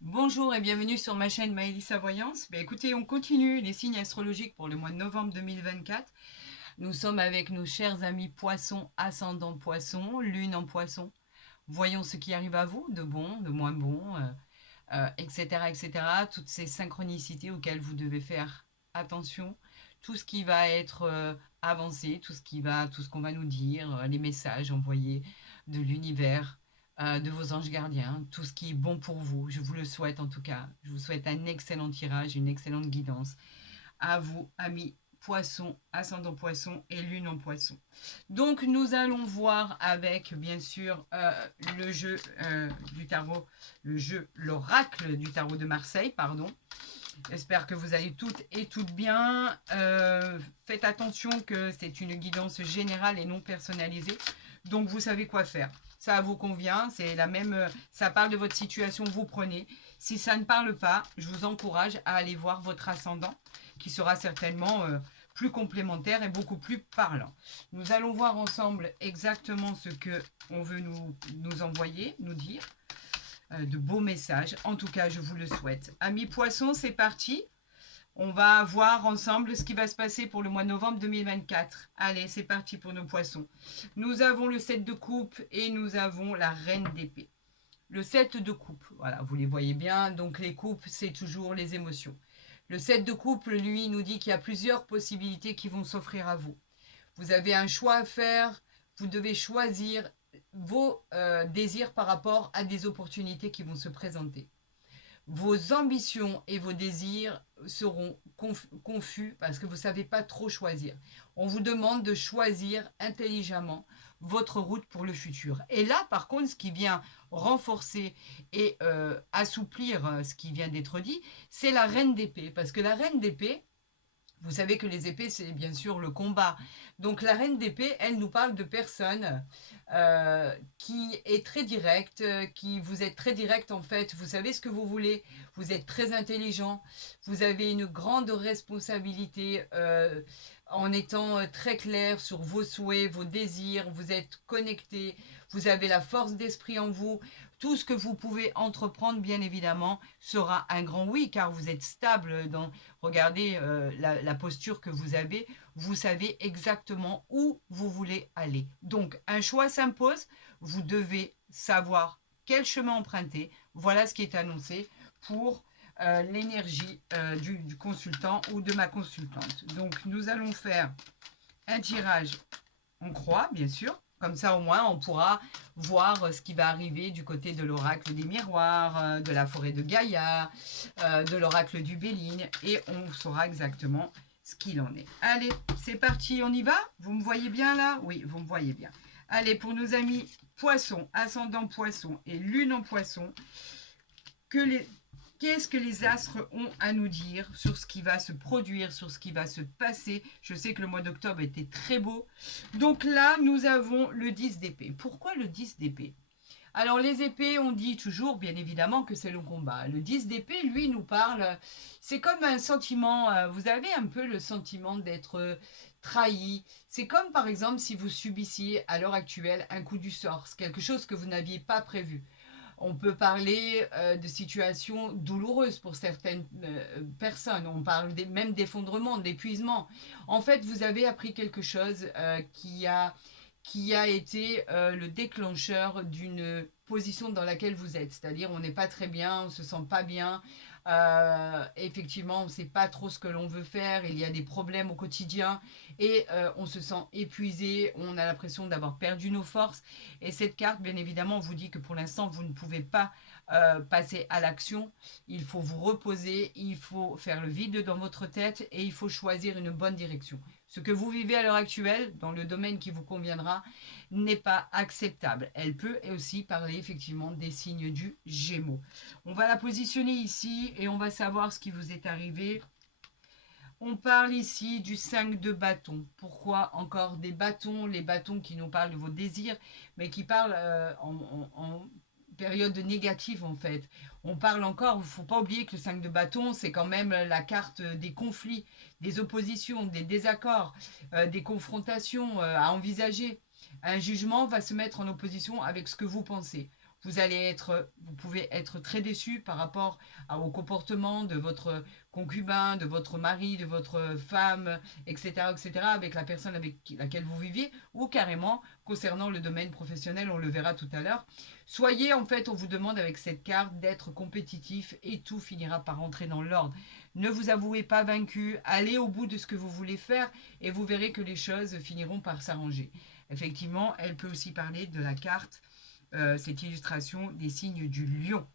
Bonjour et bienvenue sur ma chaîne Maëlys Voyance. Écoutez, on continue les signes astrologiques pour le mois de novembre 2024. Nous sommes avec nos chers amis poissons, ascendant poisson, lune en poisson. Voyons ce qui arrive à vous, de bon, de moins bon, etc., etc. Toutes ces synchronicités auxquelles vous devez faire attention. Tout ce qui va être avancé, tout ce qu'on va nous dire, les messages envoyés de l'univers, de vos anges gardiens, tout ce qui est bon pour vous. Je vous le souhaite en tout cas. Je vous souhaite un excellent tirage, une excellente guidance à vous, amis poisson, ascendant poisson et lune en poisson. Donc nous allons voir avec bien sûr le jeu du tarot, l'oracle du tarot de Marseille, pardon. J'espère que vous allez toutes bien. Faites attention que c'est une guidance générale et non personnalisée. Donc vous savez quoi faire. Ça vous convient, c'est la même. Ça parle de votre situation, vous prenez. Si ça ne parle pas, je vous encourage à aller voir votre ascendant, qui sera certainement plus complémentaire et beaucoup plus parlant. Nous allons voir ensemble exactement ce que on veut nous envoyer, nous dire de beaux messages. En tout cas, je vous le souhaite. Amis poissons, c'est parti. On va voir ensemble ce qui va se passer pour le mois de novembre 2024. Allez, c'est parti pour nos poissons. Nous avons le 7 de coupe et nous avons la reine d'épée. Le 7 de coupe, voilà, vous les voyez bien. Donc les coupes, c'est toujours les émotions. Le 7 de coupe, lui, nous dit qu'il y a plusieurs possibilités qui vont s'offrir à vous. Vous avez un choix à faire. Vous devez choisir vos désirs par rapport à des opportunités qui vont se présenter. Vos ambitions et vos désirs seront confus parce que vous ne savez pas trop choisir. On vous demande de choisir intelligemment votre route pour le futur. Et là, par contre, ce qui vient renforcer et assouplir ce qui vient d'être dit, c'est la reine d'épée. Parce que la reine d'épée, vous savez que les épées, c'est bien sûr le combat. Donc la reine d'épée, elle nous parle de personnes qui est très directe, qui vous êtes très direct en fait. Vous savez ce que vous voulez, vous êtes très intelligent, vous avez une grande responsabilité en étant très clair sur vos souhaits, vos désirs, vous êtes connecté, vous avez la force d'esprit en vous. Tout ce que vous pouvez entreprendre, bien évidemment, sera un grand oui, car vous êtes stable dans, regardez la posture que vous avez, vous savez exactement où vous voulez aller. Donc, un choix s'impose, vous devez savoir quel chemin emprunter. Voilà ce qui est annoncé pour l'énergie du consultant ou de ma consultante. Donc, nous allons faire un tirage en croix, bien sûr. Comme ça, au moins, on pourra voir ce qui va arriver du côté de l'oracle des miroirs, de la forêt de Gaïa, de l'oracle du Béline, et on saura exactement ce qu'il en est. Allez, c'est parti, on y va? Vous me voyez bien là? Oui, vous me voyez bien. Allez, pour nos amis poissons, ascendant poisson et lune en poisson, qu'est-ce que les astres ont à nous dire sur ce qui va se produire, sur ce qui va se passer? Je sais que le mois d'octobre était très beau. Donc là, nous avons le 10 d'épée. Pourquoi le 10 d'épée? Alors les épées, on dit toujours, bien évidemment, que c'est le combat. Le 10 d'épée, lui, nous parle, c'est comme un sentiment, vous avez un peu le sentiment d'être trahi. C'est comme par exemple si vous subissiez à l'heure actuelle un coup du sort, c'est quelque chose que vous n'aviez pas prévu. On peut parler de situations douloureuses pour certaines personnes. On parle même d'effondrement, d'épuisement. En fait, vous avez appris quelque chose qui a été le déclencheur d'une position dans laquelle vous êtes. C'est-à-dire, on n'est pas très bien, on ne se sent pas bien. Effectivement, on ne sait pas trop ce que l'on veut faire. Il y a des problèmes au quotidien et on se sent épuisé. On a l'impression d'avoir perdu nos forces. Et cette carte, bien évidemment, vous dit que pour l'instant, vous ne pouvez pas passer à l'action. Il faut vous reposer, il faut faire le vide dans votre tête et il faut choisir une bonne direction. Ce que vous vivez à l'heure actuelle, dans le domaine qui vous conviendra, n'est pas acceptable. Elle peut aussi parler effectivement des signes du Gémeaux. On va la positionner ici et on va savoir ce qui vous est arrivé. On parle ici du 5 de bâton. Pourquoi encore des bâtons? Les bâtons qui nous parlent de vos désirs, mais qui parlent en période négative en fait. On parle encore, il ne faut pas oublier que le 5 de bâton, c'est quand même la carte des conflits, des oppositions, des désaccords, des confrontations à envisager. Un jugement va se mettre en opposition avec ce que vous pensez. Vous pouvez être très déçu par rapport au comportement de votre concubin, de votre mari, de votre femme, etc., etc., avec la personne avec laquelle vous viviez, ou carrément concernant le domaine professionnel, on le verra tout à l'heure. Soyez, en fait, on vous demande avec cette carte d'être compétitif et tout finira par entrer dans l'ordre. Ne vous avouez pas vaincu, allez au bout de ce que vous voulez faire et vous verrez que les choses finiront par s'arranger. Effectivement, elle peut aussi parler de la carte, cette illustration des signes du lion.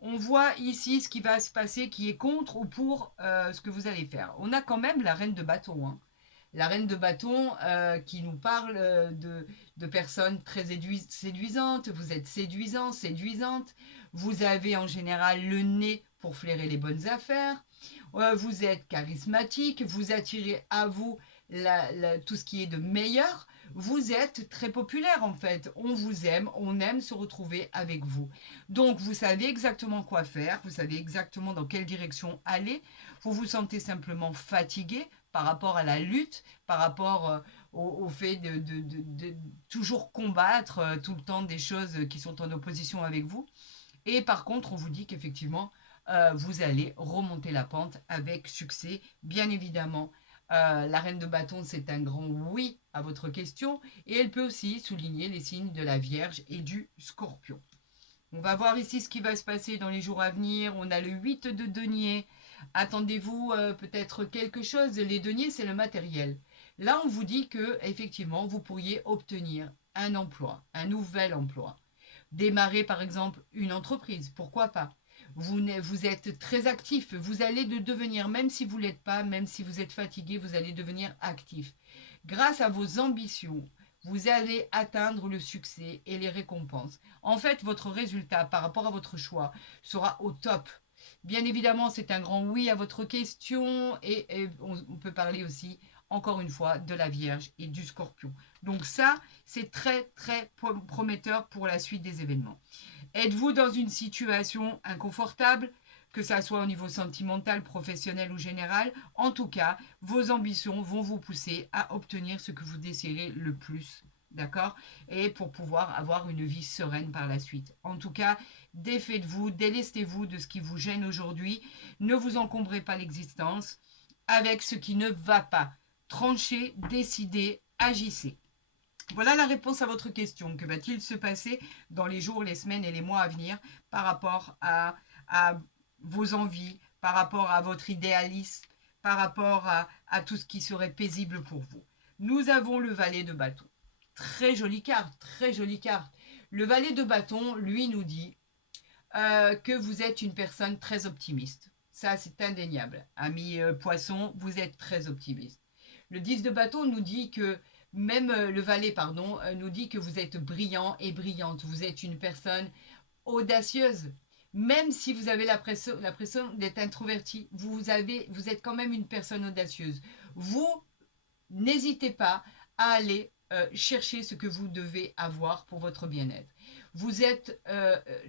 On voit ici ce qui va se passer qui est contre ou pour ce que vous allez faire. On a quand même la reine de bâton. Hein. La reine de bâton qui nous parle de personnes très séduisantes. Vous êtes séduisant, séduisante. Vous avez en général le nez pour flairer les bonnes affaires. Vous êtes charismatique. Vous attirez à vous tout ce qui est de meilleur. Vous êtes très populaire en fait. On vous aime, on aime se retrouver avec vous. Donc vous savez exactement quoi faire, vous savez exactement dans quelle direction aller. Vous vous sentez simplement fatigué par rapport à la lutte, par rapport au fait de toujours combattre tout le temps des choses qui sont en opposition avec vous. Et par contre, on vous dit qu'effectivement, vous allez remonter la pente avec succès, bien évidemment. La reine de bâton, c'est un grand oui à votre question. Et elle peut aussi souligner les signes de la Vierge et du Scorpion. On va voir ici ce qui va se passer dans les jours à venir. On a le 8 de denier. Attendez-vous peut-être quelque chose. Les deniers, c'est le matériel. Là, on vous dit que effectivement, vous pourriez obtenir un emploi, un nouvel emploi. Démarrer par exemple une entreprise, pourquoi pas. Vous êtes très actif, vous allez devenir, même si vous ne l'êtes pas, même si vous êtes fatigué, vous allez devenir actif. Grâce à vos ambitions, vous allez atteindre le succès et les récompenses. En fait, votre résultat par rapport à votre choix sera au top. Bien évidemment, c'est un grand oui à votre question et on peut parler aussi, encore une fois, de la Vierge et du Scorpion. Donc ça, c'est très, très prometteur pour la suite des événements. Êtes-vous dans une situation inconfortable, que ça soit au niveau sentimental, professionnel ou général? En tout cas, vos ambitions vont vous pousser à obtenir ce que vous désirez le plus. D'accord? Et pour pouvoir avoir une vie sereine par la suite. En tout cas, défaites-vous, délestez-vous de ce qui vous gêne aujourd'hui. Ne vous encombrez pas l'existence avec ce qui ne va pas. Tranchez, décidez, agissez. Voilà la réponse à votre question. Que va-t-il se passer dans les jours, les semaines et les mois à venir par rapport à vos envies, par rapport à votre idéalisme, par rapport à tout ce qui serait paisible pour vous? Nous avons le valet de bâton. Très jolie carte, très jolie carte. Le valet de bâton, lui, nous dit que vous êtes une personne très optimiste. Ça, c'est indéniable. Ami poisson, vous êtes très optimiste. Le 10 de bâton nous dit que même le valet, pardon, nous dit que vous êtes brillant et brillante. Vous êtes une personne audacieuse. Même si vous avez l'impression d'être introverti, vous êtes quand même une personne audacieuse. Vous n'hésitez pas à aller chercher ce que vous devez avoir pour votre bien-être. Vous êtes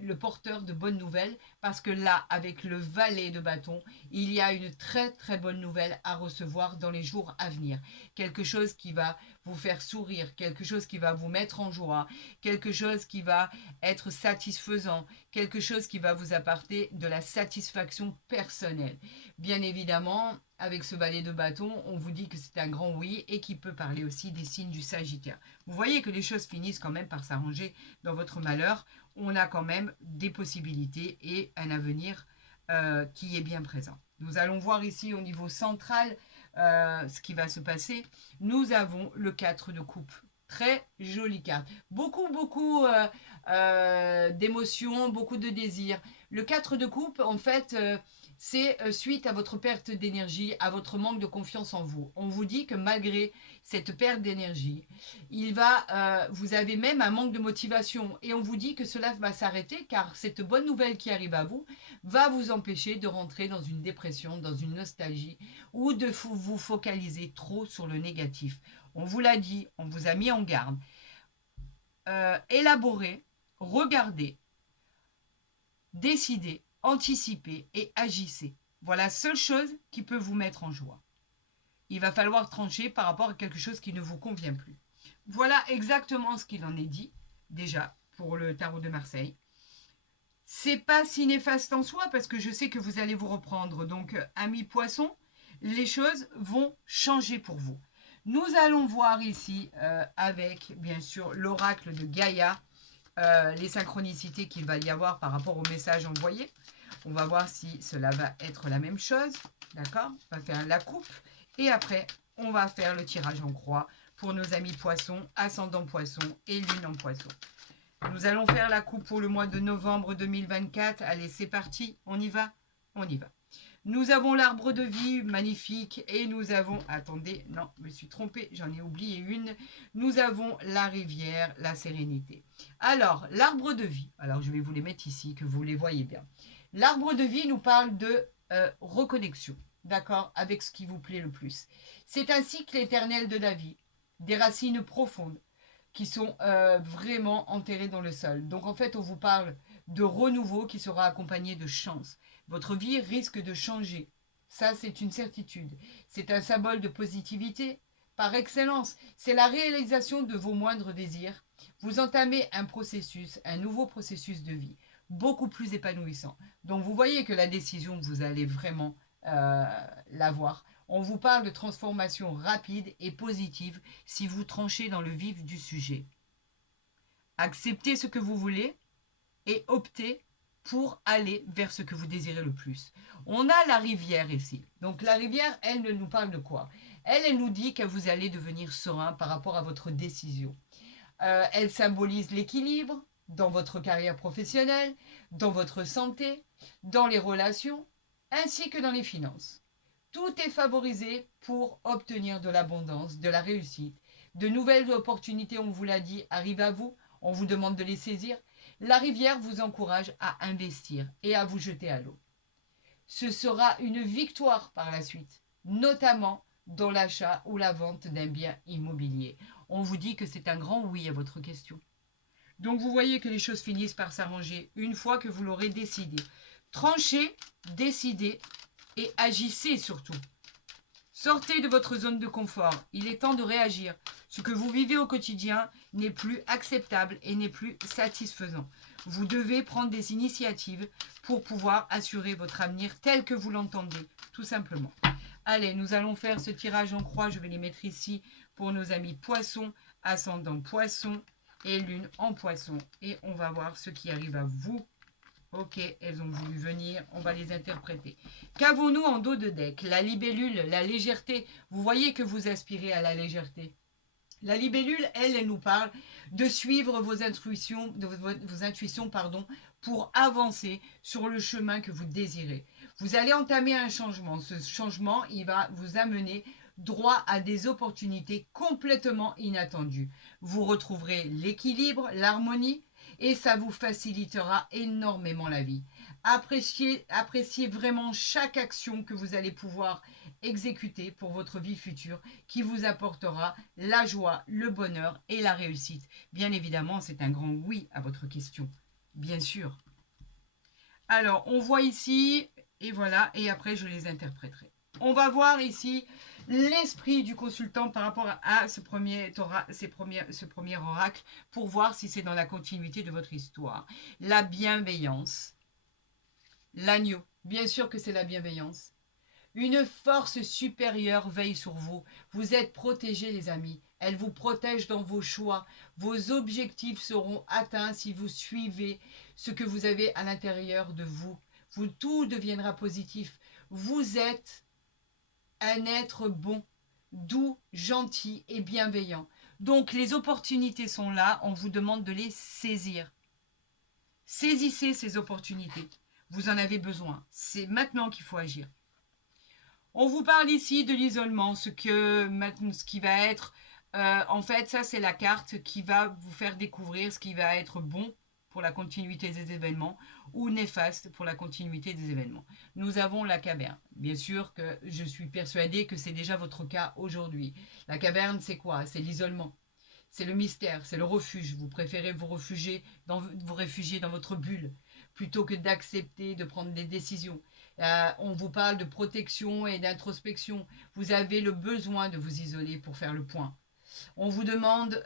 le porteur de bonnes nouvelles parce que là, avec le valet de bâton, il y a une très très bonne nouvelle à recevoir dans les jours à venir. Quelque chose qui va vous faire sourire, quelque chose qui va vous mettre en joie, quelque chose qui va être satisfaisant, quelque chose qui va vous apporter de la satisfaction personnelle. Bien évidemment, avec ce valet de bâton, on vous dit que c'est un grand oui et qui peut parler aussi des signes du Sagittaire. Vous voyez que les choses finissent quand même par s'arranger dans votre malheur. On a quand même des possibilités et un avenir qui est bien présent. Nous allons voir ici au niveau central ce qui va se passer. Nous avons le 4 de coupe. Très jolie carte. Beaucoup d'émotions, beaucoup de désirs. Le 4 de coupe, en fait, c'est suite à votre perte d'énergie, à votre manque de confiance en vous. On vous dit que malgré cette perte d'énergie, vous avez même un manque de motivation et on vous dit que cela va s'arrêter car cette bonne nouvelle qui arrive à vous va vous empêcher de rentrer dans une dépression, dans une nostalgie ou de vous focaliser trop sur le négatif. On vous l'a dit, on vous a mis en garde. Élaborez, regardez, décidez, anticipez et agissez. Voilà la seule chose qui peut vous mettre en joie. Il va falloir trancher par rapport à quelque chose qui ne vous convient plus. Voilà exactement ce qu'il en est dit, déjà, pour le tarot de Marseille. C'est pas si néfaste en soi parce que je sais que vous allez vous reprendre. Donc, amis poissons, les choses vont changer pour vous. Nous allons voir ici avec, bien sûr, l'oracle de Gaïa, les synchronicités qu'il va y avoir par rapport au message envoyé. On va voir si cela va être la même chose. D'accord? On va faire la coupe. Et après, on va faire le tirage en croix pour nos amis poissons, ascendant poisson et lune en poisson. Nous allons faire la coupe pour le mois de novembre 2024. Allez, c'est parti. On y va? On y va. Nous avons l'arbre de vie, magnifique. Et nous avons... Attendez, non, je me suis trompée. J'en ai oublié une. Nous avons la rivière, la sérénité. Alors, l'arbre de vie. Alors, je vais vous les mettre ici, que vous les voyez bien. L'arbre de vie nous parle de reconnexion. D'accord? Avec ce qui vous plaît le plus. C'est un cycle éternel de la vie. Des racines profondes qui sont vraiment enterrés dans le sol. Donc en fait, on vous parle de renouveau qui sera accompagné de chance. Votre vie risque de changer. Ça, c'est une certitude. C'est un symbole de positivité par excellence. C'est la réalisation de vos moindres désirs. Vous entamez un processus, un nouveau processus de vie, beaucoup plus épanouissant. Donc vous voyez que la décision, vous allez vraiment l'avoir. On vous parle de transformation rapide et positive si vous tranchez dans le vif du sujet. Acceptez ce que vous voulez et optez pour aller vers ce que vous désirez le plus. On a la rivière ici. Donc la rivière, elle nous parle de quoi? Elle nous dit que vous allez devenir serein par rapport à votre décision. Elle symbolise l'équilibre dans votre carrière professionnelle, dans votre santé, dans les relations, ainsi que dans les finances. Tout est favorisé pour obtenir de l'abondance, de la réussite. De nouvelles opportunités, on vous l'a dit, arrivent à vous. On vous demande de les saisir. La rivière vous encourage à investir et à vous jeter à l'eau. Ce sera une victoire par la suite, notamment dans l'achat ou la vente d'un bien immobilier. On vous dit que c'est un grand oui à votre question. Donc vous voyez que les choses finissent par s'arranger une fois que vous l'aurez décidé. Tranchez, décidez et agissez surtout. Sortez de votre zone de confort. Il est temps de réagir. Ce que vous vivez au quotidien n'est plus acceptable et n'est plus satisfaisant. Vous devez prendre des initiatives pour pouvoir assurer votre avenir tel que vous l'entendez, tout simplement. Allez, nous allons faire ce tirage en croix. Je vais les mettre ici pour nos amis poissons, ascendant poissons et lune en poisson. Et on va voir ce qui arrive à vous. Ok, elles ont voulu venir, on va les interpréter. Qu'avons-nous en dos de deck? La libellule, la légèreté. Vous voyez que vous aspirez à la légèreté. La libellule, elle nous parle de suivre vos intuitions, pour avancer sur le chemin que vous désirez. Vous allez entamer un changement. Ce changement, il va vous amener droit à des opportunités complètement inattendues. Vous retrouverez l'équilibre, l'harmonie, et ça vous facilitera énormément la vie. Appréciez vraiment chaque action que vous allez pouvoir exécuter pour votre vie future qui vous apportera la joie, le bonheur et la réussite. Bien évidemment, c'est un grand oui à votre question. Bien sûr. Alors, on voit ici, et voilà, et après je les interpréterai. On va voir ici l'esprit du consultant par rapport à ce premier oracle pour voir si c'est dans la continuité de votre histoire. La bienveillance, l'agneau, bien sûr que c'est la bienveillance. Une force supérieure veille sur vous. Vous êtes protégés, les amis. Elle vous protège dans vos choix. Vos objectifs seront atteints si vous suivez ce que vous avez à l'intérieur de vous. Tout deviendra positif. Vous êtes un être bon, doux, gentil et bienveillant. Donc les opportunités sont là, on vous demande de les saisir. Saisissez ces opportunités. Vous en avez besoin. C'est maintenant qu'il faut agir. On vous parle ici de l'isolement, ce qui va être, en fait, ça c'est la carte qui va vous faire découvrir ce qui va être bon pour la continuité des événements ou néfaste pour la continuité des événements. Nous avons la caverne. Bien sûr que je suis persuadée que c'est déjà votre cas aujourd'hui. La caverne, c'est quoi? C'est l'isolement. C'est le mystère, c'est le refuge. Vous préférez vous réfugier dans votre bulle plutôt que d'accepter de prendre des décisions. On vous parle de protection et d'introspection. Vous avez le besoin de vous isoler pour faire le point. On vous demande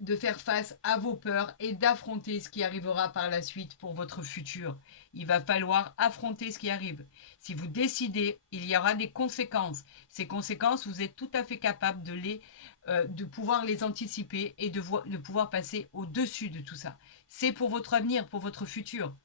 de faire face à vos peurs et d'affronter ce qui arrivera par la suite pour votre futur. Il va falloir affronter ce qui arrive. Si vous décidez, il y aura des conséquences. Ces conséquences, vous êtes tout à fait capable de pouvoir les anticiper et de pouvoir passer au-dessus de tout ça. C'est pour votre avenir, pour votre futur.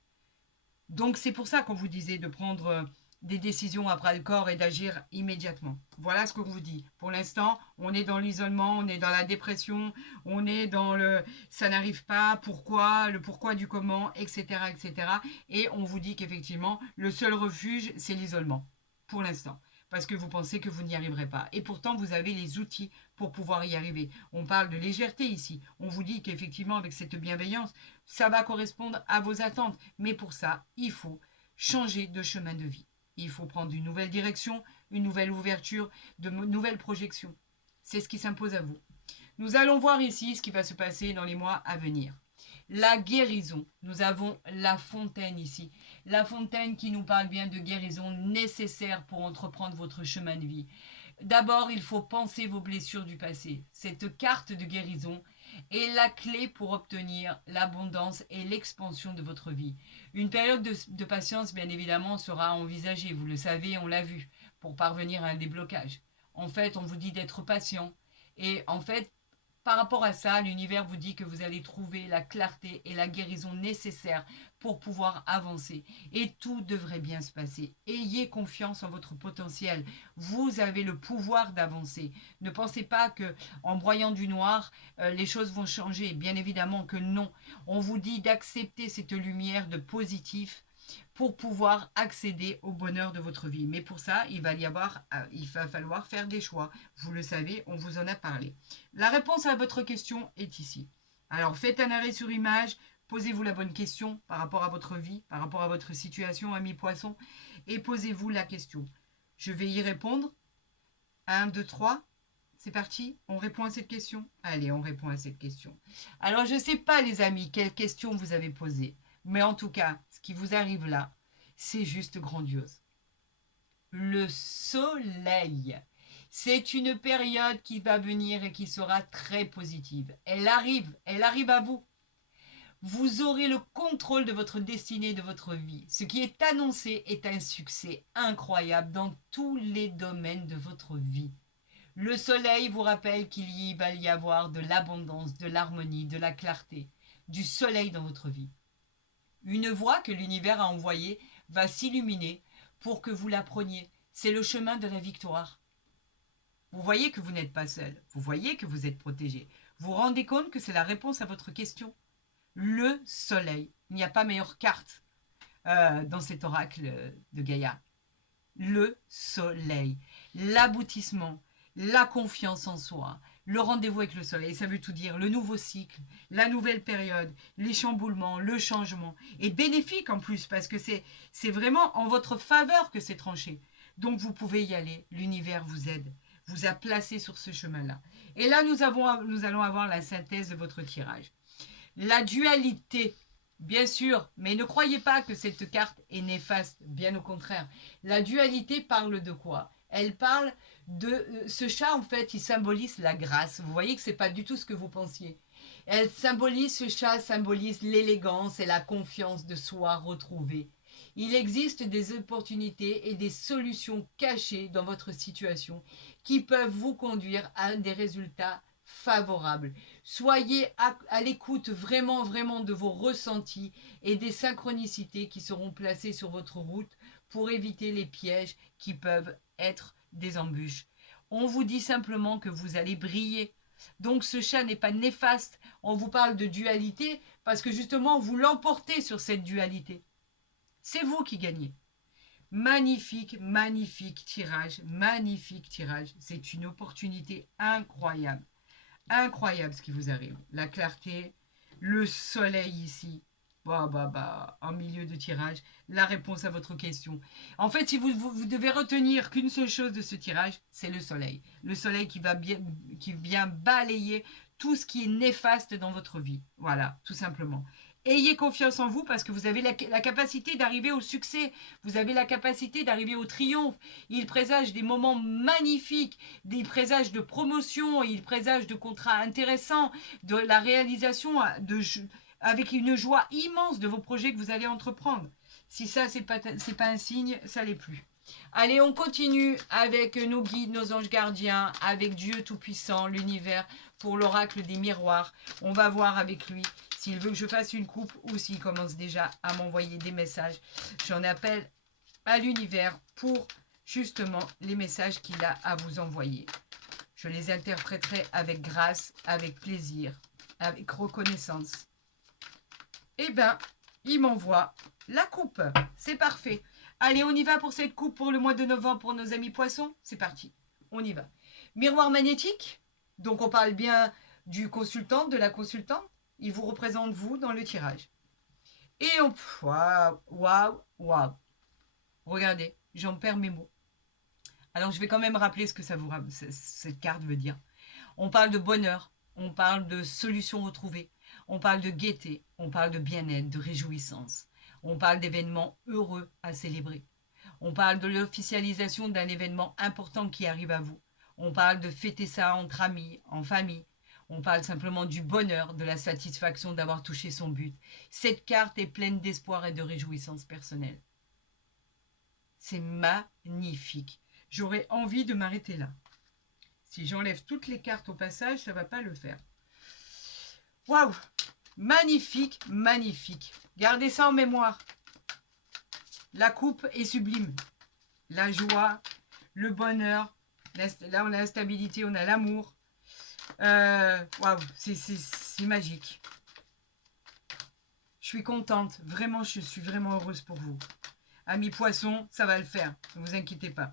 Donc c'est pour ça qu'on vous disait de prendre des décisions à bras le corps et d'agir immédiatement. Voilà ce qu'on vous dit. Pour l'instant, on est dans l'isolement, on est dans la dépression, on est dans le ça n'arrive pas, pourquoi, le pourquoi du comment, etc., etc. Et on vous dit qu'effectivement, le seul refuge, c'est l'isolement, pour l'instant. Parce que vous pensez que vous n'y arriverez pas. Et pourtant, vous avez les outils pour pouvoir y arriver. On parle de légèreté ici. On vous dit qu'effectivement, avec cette bienveillance, ça va correspondre à vos attentes. Mais pour ça, il faut changer de chemin de vie. Il faut prendre une nouvelle direction, une nouvelle ouverture, de nouvelles projections. C'est ce qui s'impose à vous. Nous allons voir ici ce qui va se passer dans les mois à venir. La guérison. Nous avons la fontaine ici. La fontaine qui nous parle bien de guérison nécessaire pour entreprendre votre chemin de vie. D'abord, il faut penser vos blessures du passé. Cette carte de guérison est la clé pour obtenir l'abondance et l'expansion de votre vie. Une période de patience, bien évidemment, sera envisagée. Vous le savez, on l'a vu, pour parvenir à un déblocage. En fait, on vous dit d'être patient. Et en fait, par rapport à ça, l'univers vous dit que vous allez trouver la clarté et la guérison nécessaires pour pouvoir avancer. Et tout devrait bien se passer. Ayez confiance en votre potentiel. Vous avez le pouvoir d'avancer. Ne pensez pas que en broyant du noir, les choses vont changer. Bien évidemment que non. On vous dit d'accepter cette lumière de positif pour pouvoir accéder au bonheur de votre vie. Mais pour ça, il va falloir faire des choix. Vous le savez, on vous en a parlé. La réponse à votre question est ici. Alors faites un arrêt sur image, posez-vous la bonne question par rapport à votre vie, par rapport à votre situation, ami poisson, et posez-vous la question. Je vais y répondre. 1, 2, 3. C'est parti, on répond à cette question. Allez, on répond à cette question. Alors, je ne sais pas, les amis, quelle question vous avez posée. Mais en tout cas, ce qui vous arrive là, c'est juste grandiose. Le soleil. C'est une période qui va venir et qui sera très positive. Elle arrive à vous. Vous aurez le contrôle de votre destinée, de votre vie. Ce qui est annoncé est un succès incroyable dans tous les domaines de votre vie. Le soleil vous rappelle qu'il va y avoir de l'abondance, de l'harmonie, de la clarté, du soleil dans votre vie. Une voie que l'univers a envoyée va s'illuminer pour que vous la preniez. C'est le chemin de la victoire. Vous voyez que vous n'êtes pas seul. Vous voyez que vous êtes protégé. Vous vous rendez compte que c'est la réponse à votre question. Le soleil. Il n'y a pas meilleure carte dans cet oracle de Gaïa. Le soleil. L'aboutissement. La confiance en soi, le rendez-vous avec le soleil, ça veut tout dire, le nouveau cycle, la nouvelle période, les chamboulements, le changement, et bénéfique en plus, parce que c'est vraiment en votre faveur que c'est tranché. Donc vous pouvez y aller, l'univers vous aide, vous a placé sur ce chemin-là. Et là, nous allons avoir la synthèse de votre tirage. La dualité, bien sûr, mais ne croyez pas que cette carte est néfaste, bien au contraire. La dualité parle de quoi ? Elle parle de ce chat, en fait, il symbolise la grâce. Vous voyez que ce n'est pas du tout ce que vous pensiez. Ce chat symbolise l'élégance et la confiance de soi retrouvée. Il existe des opportunités et des solutions cachées dans votre situation qui peuvent vous conduire à des résultats favorables. Soyez à l'écoute vraiment, vraiment de vos ressentis et des synchronicités qui seront placées sur votre route pour éviter les pièges qui peuvent être des embûches. On vous dit simplement que vous allez briller. Donc ce chat n'est pas néfaste. On vous parle de dualité parce que justement vous l'emportez sur cette dualité. C'est vous qui gagnez. Magnifique, magnifique tirage, magnifique tirage. C'est une opportunité incroyable. Incroyable ce qui vous arrive. La clarté, le soleil ici. En milieu de tirage, la réponse à votre question. En fait, si vous devez retenir qu'une seule chose de ce tirage, c'est le soleil. Le soleil qui vient balayer tout ce qui est néfaste dans votre vie. Voilà, tout simplement. Ayez confiance en vous parce que vous avez la capacité d'arriver au succès. Vous avez la capacité d'arriver au triomphe. Il présage des moments magnifiques, des présages de promotion, il présage de contrats intéressants, de la réalisation avec une joie immense de vos projets que vous allez entreprendre. Si ça, c'est pas un signe, ça l'est plus. Allez, on continue avec nos guides, nos anges gardiens, avec Dieu Tout-Puissant, l'univers, pour l'oracle des miroirs. On va voir avec lui s'il veut que je fasse une coupe ou s'il commence déjà à m'envoyer des messages. J'en appelle à l'univers pour justement les messages qu'il a à vous envoyer. Je les interpréterai avec grâce, avec plaisir, avec reconnaissance. Eh bien, il m'envoie la coupe. C'est parfait. Allez, on y va pour cette coupe pour le mois de novembre pour nos amis poissons. C'est parti. On y va. Miroir magnétique. Donc, on parle bien du consultant, de la consultante. Il vous représente, vous, dans le tirage. Et on... Waouh, waouh, waouh. Regardez, j'en perds mes mots. Alors, je vais quand même rappeler ce que cette carte veut dire. On parle de bonheur. On parle de solutions retrouvées. On parle de gaieté. On parle de bien-être, de réjouissance. On parle d'événements heureux à célébrer. On parle de l'officialisation d'un événement important qui arrive à vous. On parle de fêter ça entre amis, en famille. On parle simplement du bonheur, de la satisfaction d'avoir touché son but. Cette carte est pleine d'espoir et de réjouissance personnelle. C'est magnifique. J'aurais envie de m'arrêter là. Si j'enlève toutes les cartes au passage, ça ne va pas le faire. Waouh! Magnifique, magnifique. Gardez ça en mémoire. La coupe est sublime. La joie, le bonheur. Là, on a la stabilité, on a l'amour. Waouh, c'est magique. Je suis contente. Vraiment, je suis vraiment heureuse pour vous. Amis poissons, ça va le faire. Ne vous inquiétez pas.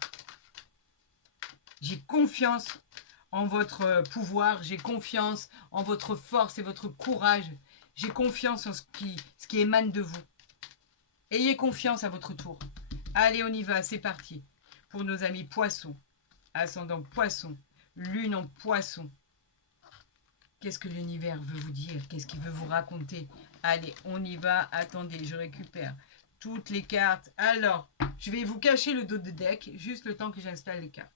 J'ai confiance en votre pouvoir. J'ai confiance en votre force et votre courage. J'ai confiance en ce qui émane de vous. Ayez confiance à votre tour. Allez, on y va, c'est parti. Pour nos amis poissons, ascendant poisson, lune en poisson. Qu'est-ce que l'univers veut vous dire? Qu'est-ce qu'il veut vous raconter? Allez, on y va. Attendez, je récupère toutes les cartes. Alors, je vais vous cacher le dos de deck, juste le temps que j'installe les cartes.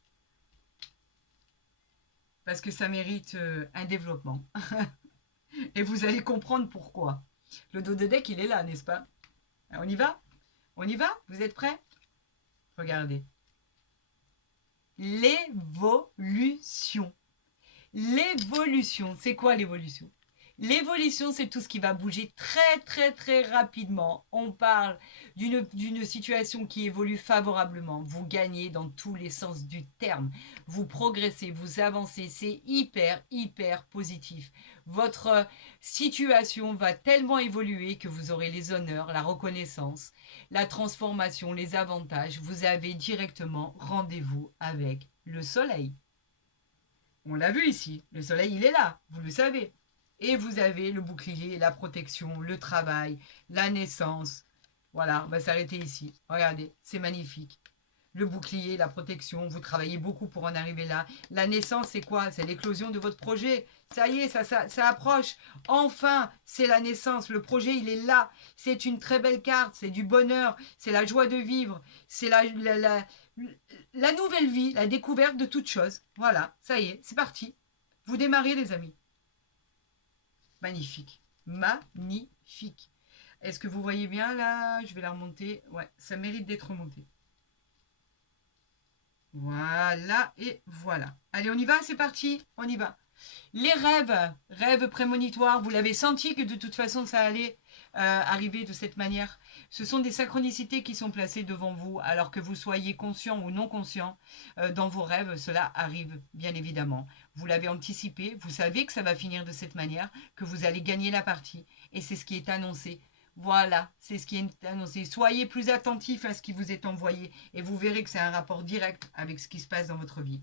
Parce que ça mérite un développement. Et vous allez comprendre pourquoi. Le dos de deck, il est là, n'est-ce pas? On y va? On y va? Vous êtes prêts? Regardez. L'évolution. L'évolution, c'est quoi l'évolution? L'évolution, c'est tout ce qui va bouger très très très rapidement. On parle d'une situation qui évolue favorablement. Vous gagnez dans tous les sens du terme. Vous progressez, vous avancez. C'est hyper hyper positif. Votre situation va tellement évoluer que vous aurez les honneurs, la reconnaissance, la transformation, les avantages. Vous avez directement rendez-vous avec le soleil. On l'a vu ici, le soleil il est là, vous le savez. Et vous avez le bouclier, la protection, le travail, la naissance. Voilà, on va s'arrêter ici. Regardez, c'est magnifique. Le bouclier, la protection, vous travaillez beaucoup pour en arriver là. La naissance, c'est quoi? C'est l'éclosion de votre projet. Ça y est, ça approche. Enfin, c'est la naissance. Le projet, il est là. C'est une très belle carte. C'est du bonheur. C'est la joie de vivre. C'est la nouvelle vie, la découverte de toute chose. Voilà, ça y est, c'est parti. Vous démarrez, les amis. Magnifique. Magnifique. Est-ce que vous voyez bien là? Je vais la remonter. Ouais, ça mérite d'être remonté. Voilà, et voilà. Allez, on y va, c'est parti, on y va. Les rêves prémonitoires, vous l'avez senti que de toute façon ça allait arriver de cette manière. Ce sont des synchronicités qui sont placées devant vous, alors que vous soyez conscient ou non conscient dans vos rêves, cela arrive bien évidemment. Vous l'avez anticipé, vous savez que ça va finir de cette manière, que vous allez gagner la partie, et c'est ce qui est annoncé. Voilà, c'est ce qui est annoncé. Soyez plus attentifs à ce qui vous est envoyé et vous verrez que c'est un rapport direct avec ce qui se passe dans votre vie.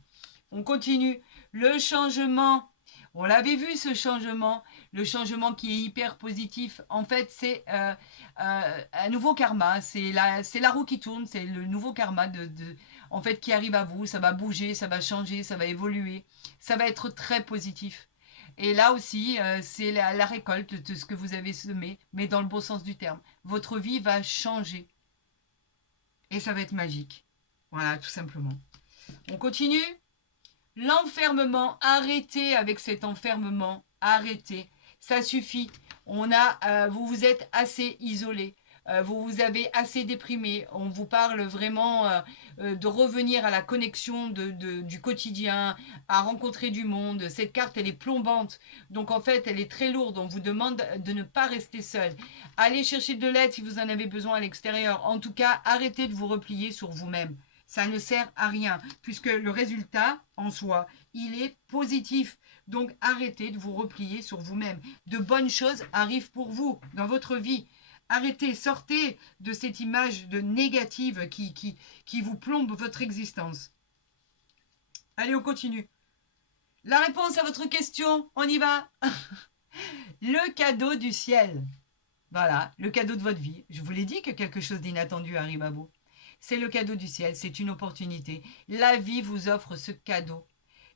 On continue. Le changement. On l'avait vu ce changement. Le changement qui est hyper positif. En fait, c'est un nouveau karma. C'est la roue qui tourne. C'est le nouveau karma en fait, qui arrive à vous. Ça va bouger, ça va changer, ça va évoluer. Ça va être très positif. Et là aussi, c'est la récolte de ce que vous avez semé, mais dans le bon sens du terme. Votre vie va changer. Et ça va être magique. Voilà, tout simplement. On continue. L'enfermement, arrêtez avec cet enfermement, arrêtez. Ça suffit. Vous vous êtes assez isolé. Vous vous avez assez déprimé. On vous parle vraiment de revenir à la connexion du quotidien, à rencontrer du monde. Cette carte, elle est plombante. Donc en fait, elle est très lourde. On vous demande de ne pas rester seul. Allez chercher de l'aide si vous en avez besoin à l'extérieur. En tout cas, arrêtez de vous replier sur vous-même. Ça ne sert à rien, puisque le résultat en soi, il est positif. Donc arrêtez de vous replier sur vous-même. De bonnes choses arrivent pour vous dans votre vie. Arrêtez, sortez de cette image de négative qui vous plombe votre existence. Allez, on continue. La réponse à votre question, on y va. Le cadeau du ciel. Voilà, le cadeau de votre vie. Je vous l'ai dit que quelque chose d'inattendu arrive à vous. C'est le cadeau du ciel, c'est une opportunité. La vie vous offre ce cadeau.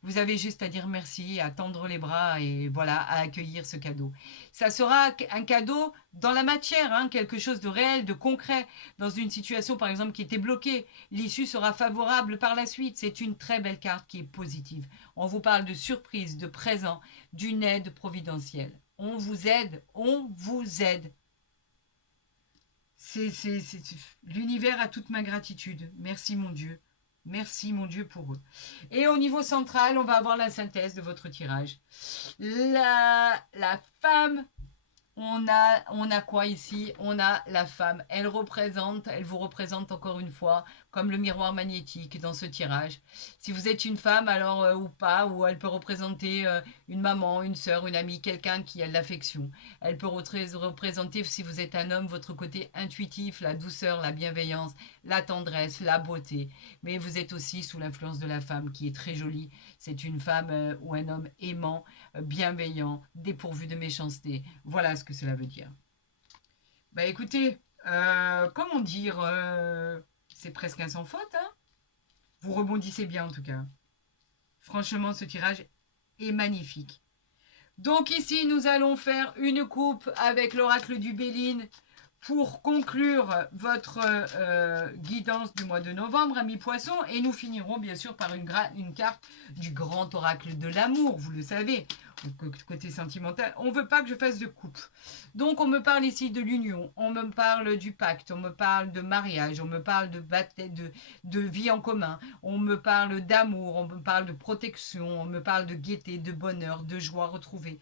Vous avez juste à dire merci, à tendre les bras et voilà, à accueillir ce cadeau. Ça sera un cadeau dans la matière, hein, quelque chose de réel, de concret, dans une situation par exemple qui était bloquée. L'issue sera favorable par la suite. C'est une très belle carte qui est positive. On vous parle de surprise, de présent, d'une aide providentielle. On vous aide, on vous aide. C'est l'univers a toute ma gratitude. Merci mon Dieu. Merci mon Dieu pour eux. Et au niveau central, on va avoir la synthèse de votre tirage. La femme, on a quoi ici? On a la femme. Elle vous représente encore une fois comme le miroir magnétique dans ce tirage. Si vous êtes une femme, alors ou pas, ou elle peut représenter une maman, une sœur, une amie, quelqu'un qui a de l'affection. Elle peut représenter, si vous êtes un homme, votre côté intuitif, la douceur, la bienveillance, la tendresse, la beauté. Mais vous êtes aussi sous l'influence de la femme qui est très jolie. C'est une femme ou un homme aimant, bienveillant, dépourvu de méchanceté. Voilà ce que cela veut dire. Bah écoutez, comment dire, c'est presque un sans faute, hein. Vous rebondissez bien en tout cas. Franchement, ce tirage est magnifique. Donc ici, nous allons faire une coupe avec l'oracle du Béline pour conclure votre guidance du mois de novembre, amis poissons. Et nous finirons bien sûr par une carte du grand oracle de l'amour, vous le savez. Côté sentimental, on ne veut pas que je fasse de coupe. Donc on me parle ici de l'union, on me parle du pacte, on me parle de mariage, on me parle de vie en commun, on me parle d'amour, on me parle de protection, on me parle de gaieté, de bonheur, de joie retrouvée.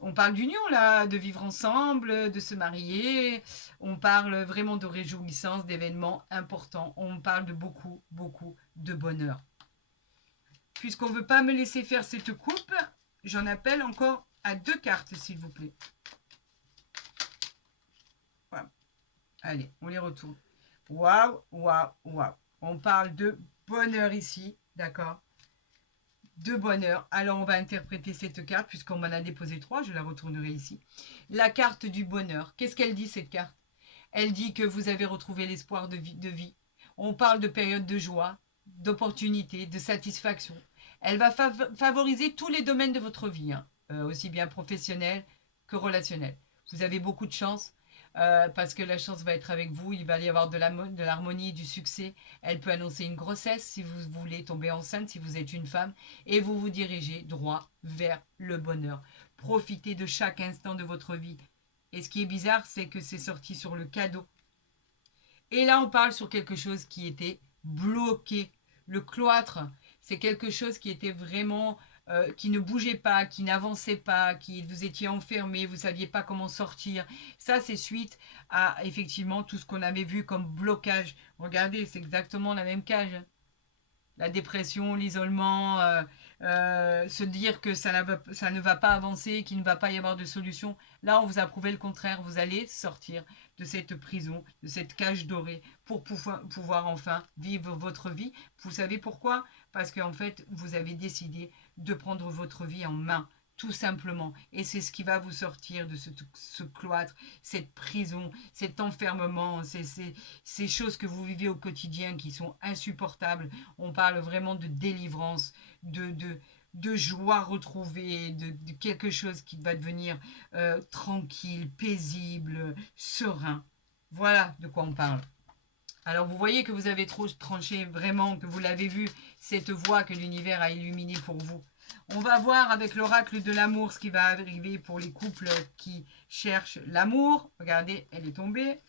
On parle d'union là, de vivre ensemble, de se marier. On parle vraiment de réjouissance, d'événements importants. On parle de beaucoup, beaucoup de bonheur. Puisqu'on ne veut pas me laisser faire cette coupe, j'en appelle encore à 2 cartes, s'il vous plaît. Voilà. Allez, on les retourne. Waouh, waouh, waouh. On parle de bonheur ici, d'accord? De bonheur. Alors, on va interpréter cette carte, puisqu'on m'en a déposé 3, je la retournerai ici. La carte du bonheur. Qu'est-ce qu'elle dit, cette carte? Elle dit que vous avez retrouvé l'espoir de vie. On parle de période de joie, d'opportunité, de satisfaction. Elle va favoriser tous les domaines de votre vie, hein, aussi bien professionnel que relationnel. Vous avez beaucoup de chance. Parce que la chance va être avec vous, il va y avoir de l'harmonie, du succès. Elle peut annoncer une grossesse si vous voulez tomber enceinte, si vous êtes une femme, et vous vous dirigez droit vers le bonheur. Profitez de chaque instant de votre vie. Et ce qui est bizarre, c'est que c'est sorti sur le cadeau. Et là, on parle sur quelque chose qui était bloqué. Le cloître, c'est quelque chose qui était vraiment qui ne bougeait pas, qui n'avançait pas, qui vous étiez enfermé, vous ne saviez pas comment sortir. Ça, c'est suite à effectivement tout ce qu'on avait vu comme blocage. Regardez, c'est exactement la même cage. La dépression, l'isolement, se dire que ça ne va pas avancer, qu'il ne va pas y avoir de solution. Là, on vous a prouvé le contraire. Vous allez sortir de cette prison, de cette cage dorée, pour pouvoir enfin vivre votre vie. Vous savez pourquoi? Parce qu'en fait, vous avez décidé de prendre votre vie en main, tout simplement. Et c'est ce qui va vous sortir de ce cloître, cette prison, cet enfermement, ces choses que vous vivez au quotidien qui sont insupportables. On parle vraiment de délivrance, de joie retrouvée, de quelque chose qui va devenir tranquille, paisible, serein. Voilà de quoi on parle. Alors vous voyez que vous avez trop tranché vraiment, que vous l'avez vu, cette voie que l'univers a illuminée pour vous. On va voir avec l'oracle de l'amour ce qui va arriver pour les couples qui cherchent l'amour. Regardez, elle est tombée.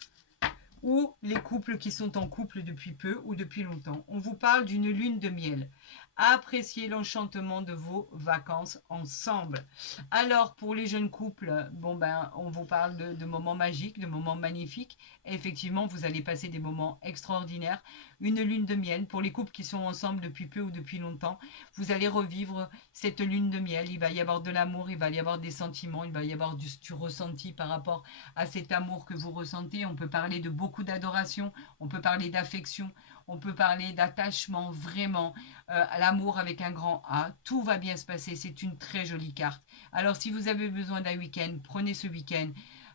Ou les couples qui sont en couple depuis peu ou depuis longtemps. On vous parle d'une lune de miel. Appréciez l'enchantement de vos vacances ensemble. Alors, pour les jeunes couples, bon ben, on vous parle de moments magiques, de moments magnifiques. Et effectivement, vous allez passer des moments extraordinaires. Une lune de miel, pour les couples qui sont ensemble depuis peu ou depuis longtemps, vous allez revivre cette lune de miel. Il va y avoir de l'amour, il va y avoir des sentiments, il va y avoir du ressenti par rapport à cet amour que vous ressentez. On peut parler de beaucoup d'adoration, on peut parler d'affection, on peut parler d'attachement, vraiment, à l'amour avec un grand A. Tout va bien se passer, c'est une très jolie carte. Alors si vous avez besoin d'un week-end, prenez ce week-end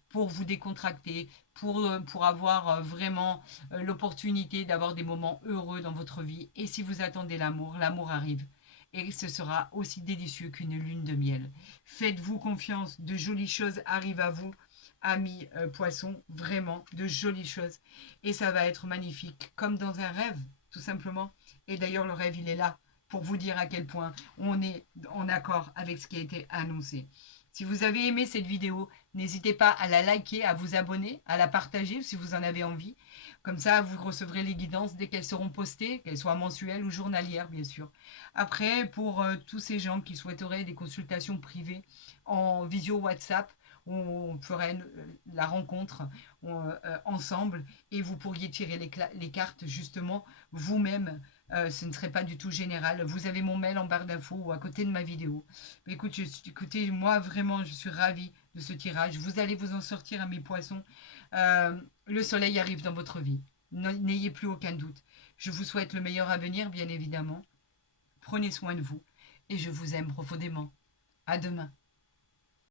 pour vous décontracter, pour avoir vraiment l'opportunité d'avoir des moments heureux dans votre vie. Et si vous attendez l'amour, l'amour arrive. Et ce sera aussi délicieux qu'une lune de miel. Faites-vous confiance, de jolies choses arrivent à vous, amis poissons, vraiment, de jolies choses. Et ça va être magnifique, comme dans un rêve, tout simplement. Et d'ailleurs, le rêve, il est là pour vous dire à quel point on est en accord avec ce qui a été annoncé. Si vous avez aimé cette vidéo, n'hésitez pas à la liker, à vous abonner, à la partager si vous en avez envie. Comme ça, vous recevrez les guidances dès qu'elles seront postées, qu'elles soient mensuelles ou journalières, bien sûr. Après, pour tous ces gens qui souhaiteraient des consultations privées en visio WhatsApp, où on ferait la rencontre ensemble et vous pourriez tirer les cartes justement vous-même. Ce ne serait pas du tout général. Vous avez mon mail en barre d'infos ou à côté de ma vidéo. Mais écoutez, moi vraiment, je suis ravie de ce tirage. Vous allez vous en sortir à mes poissons. Le soleil arrive dans votre vie. N'ayez plus aucun doute. Je vous souhaite le meilleur avenir, bien évidemment. Prenez soin de vous et je vous aime profondément. À demain.